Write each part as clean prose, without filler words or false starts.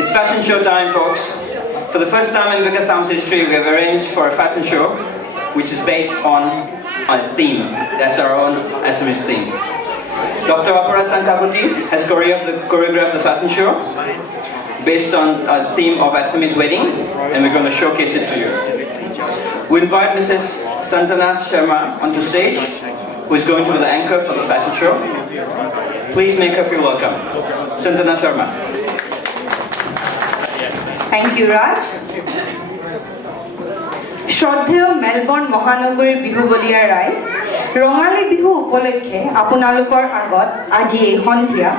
It's fashion show time, folks. For the first time in Vikas history, we have arranged for a fashion show which is based on a theme. That's our own Assamese theme. Dr. Apara Sankapati has choreographed the fashion show based on a theme of Assamese wedding, and we're going to showcase it to you. We invite Mrs. Santana Sharma onto stage, who is going to be the anchor for the fashion show. Please make her feel welcome. Santana Sharma. Thank you, Raj. Shraddheya Melbourne Mahanagorir Bihu Bolia Rais, Rongali Bihu Upolekhe Apunalukor Agot Aji ei Honthia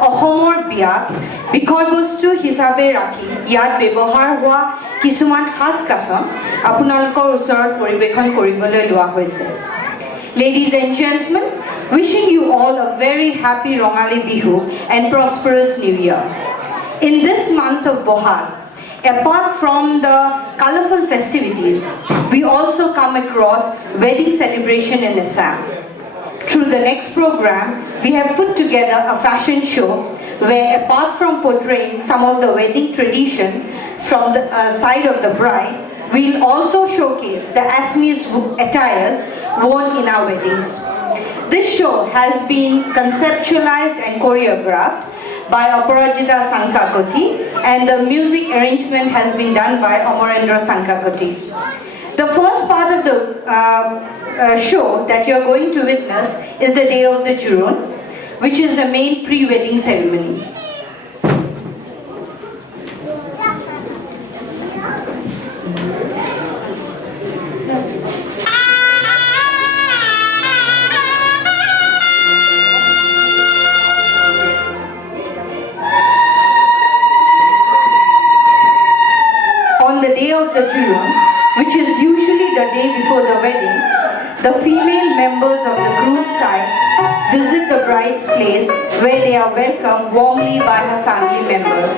Ohomor Biak Bikoybostu Hisabe Rakhi Yat Bebohar Hoa Kisuman Has Kason Apunalukor Osorot Poribekhon Koriboloi Loa Hoise. Ladies and gentlemen, wishing you all a very happy Rongali Bihu and prosperous New Year. In this month of Bohag, apart from the colorful festivities, we also come across wedding celebration in Assam. Through the next program, we have put together a fashion show where, apart from portraying some of the wedding tradition from the side of the bride, we'll also showcase the Assamese attires worn in our weddings. This show has been conceptualized and choreographed by Aparajita Sankakoti, and the music arrangement has been done by Amarendra Sankakoti. The first part of the show that you're going to witness is the Day of the Juron, which is the main pre-wedding ceremony. On the day of the Juron, which is usually the day before the wedding, the female members of the groom side visit the bride's place where they are welcomed warmly by her family members.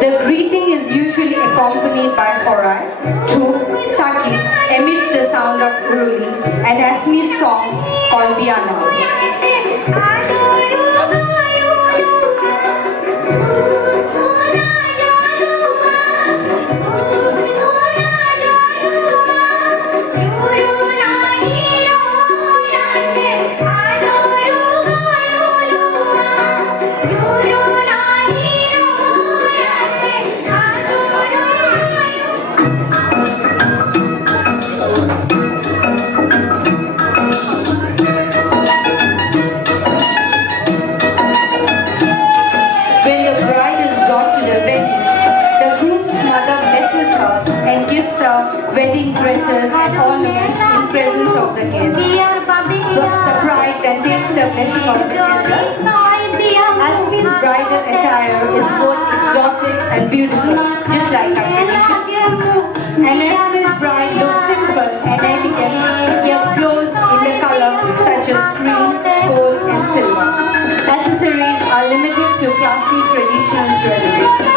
The greeting is usually accompanied by Horai through Saki amidst the sound of Uruli, an Assamese song called Biana. Wedding dresses and ornaments in presence of the guests. The bride then takes the blessing of the elders. Assamese bridal attire is both exotic and beautiful, just like our tradition. An Assamese bride looks simple and elegant, yet glows in the color such as green, gold, and silver. Accessories are limited to classy traditional jewelry.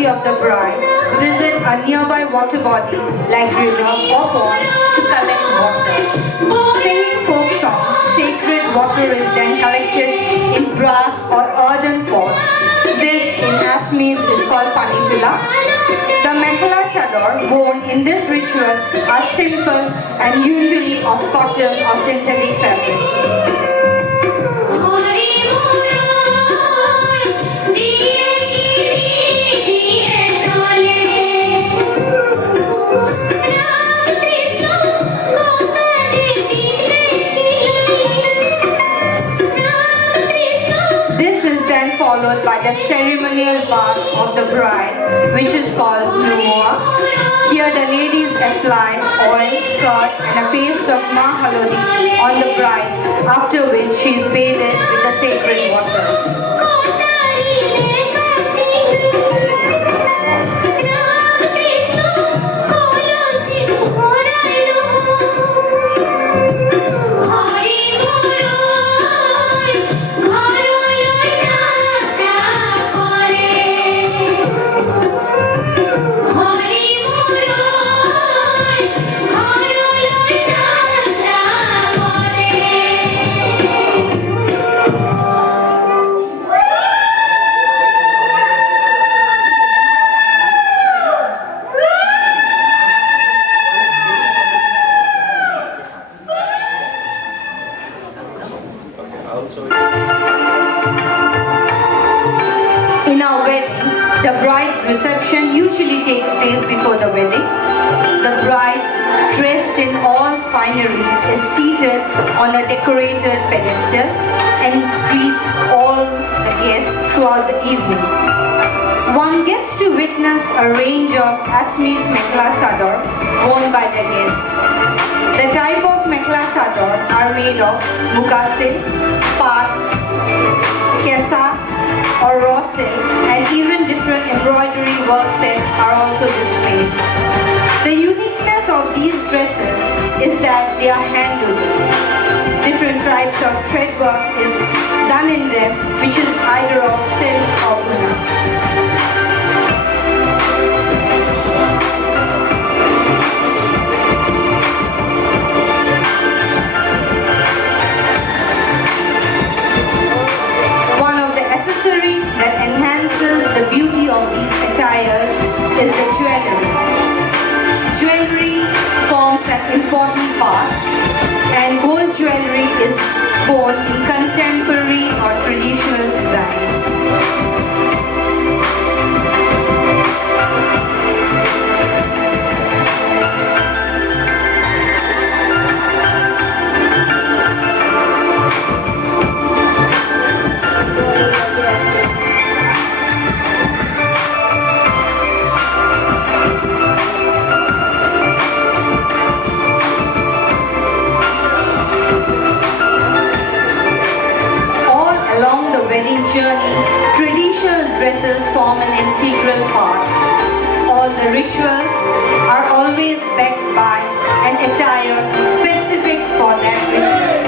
Of the bride visit a nearby water body like river or pond to collect water. Singing folk songs, sacred water is then collected in brass or earthen pots. This in Assamese is called panitula. The mekhala chador worn in this ritual are simple and usually of cotton or synthetic fabric. Here the ladies apply oil, salt and a paste of mahalodi on the bride, after which she is bathed with the sacred water. In our weddings, the bride's reception usually takes place before the wedding. The bride, dressed in all finery, is seated on a decorated pedestal and greets all the guests throughout the evening. One gets to witness a range of Assamese mekhla chador worn by the guests. The type of mekhla chador are made of muga silk, path, kesa, or raw silk, and even different embroidery work sets are also displayed. The uniqueness of these dresses is that they are hand-woven. Different types of thread work is done in them, which is either of silk or guna. That enhances the beauty of these attires is the jewelry. Jewelry forms an important part, and gold jewelry is worn in contemporary or traditional designs. Journey, traditional dresses form an integral part. All the rituals are always backed by an attire specific for that ritual.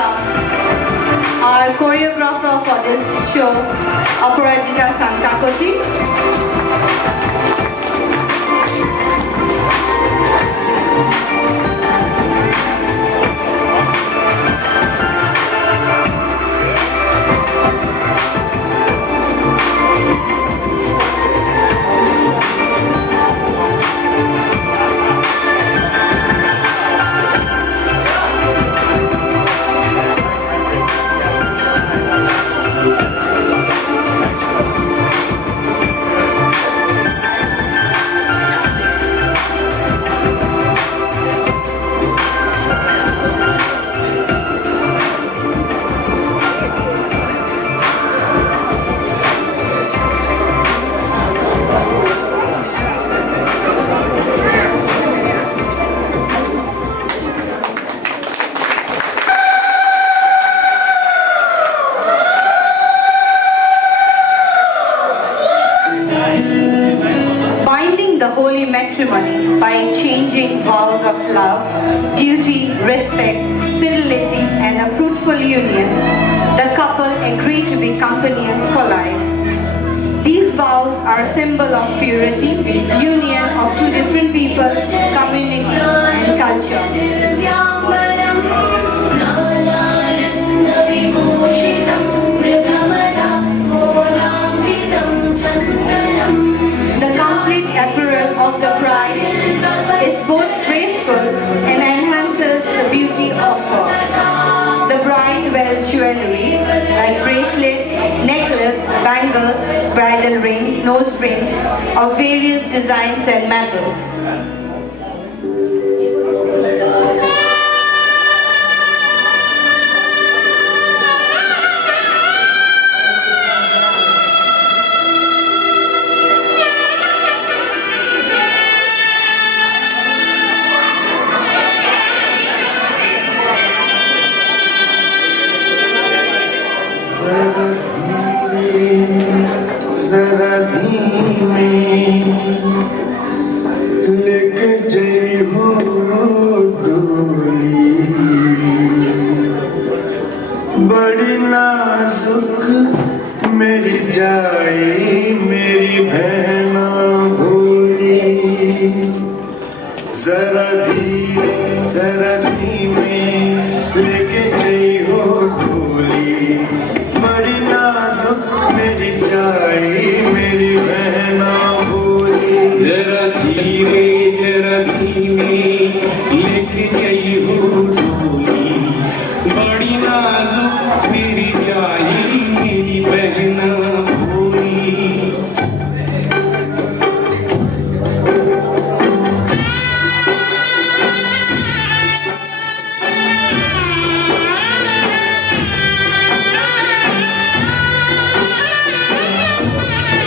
welcome our choreographer for this show, Aparajita Santakoti. Binding the holy matrimony by changing vows of love, duty, respect, fidelity, and a fruitful union, the couple agree to be companions for life. These vows are a symbol of purity, union of two different people, community, and culture. The complete apparel of the bride is both graceful and enhances the beauty of her. The bride wears jewelry like bracelet, necklace, bangles, bridal ring, nose ring of various designs and metal. जरा धीमे लेके जई हो डोली, बड़ी नाजुक मेरी जाई मेरी बहना भोली। जरा धीमे लेके जई हो डोली, बड़ी नाजुक मेरी जाई मेरी बहना भोली। जरा धीमे लेके गई हो डोली, बड़ी नाजुक मेरी जाई मेरी बहना भोली।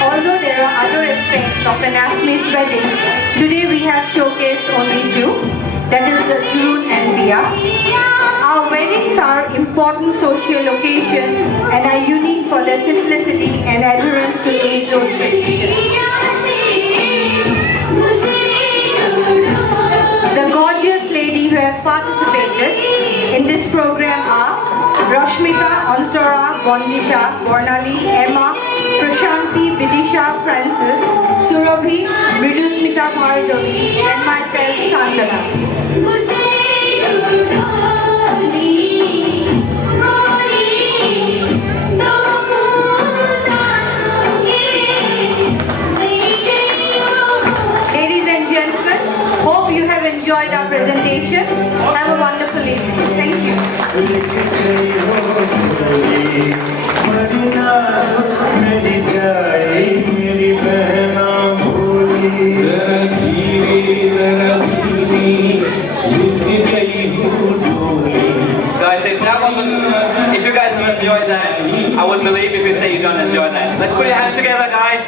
Although there are other aspects of an Assamese wedding, today we have showcased only two, that is the Surun and Bia. Our weddings are important social occasions and are unique for their simplicity and adherence to age-old traditions. The gorgeous ladies who have participated in this program are Rashmika, Antara, Bondita, Bornali, Emma, Prashanti, Vidisha, Francis, Surabhi, Vidusmita Bhargavi, and myself, Sandana. Ladies and gentlemen, hope you have enjoyed our presentation. Have a wonderful evening. Thank you. लेके जई हो डोली, बड़ी नाजुक मेरी जाई मेरी बहना भोली। जरा धीमे लेके गई हो डोली। Guys, if you guys have enjoyed that, I wouldn't believe if you say you don't enjoy that. Let's put your hands together, guys.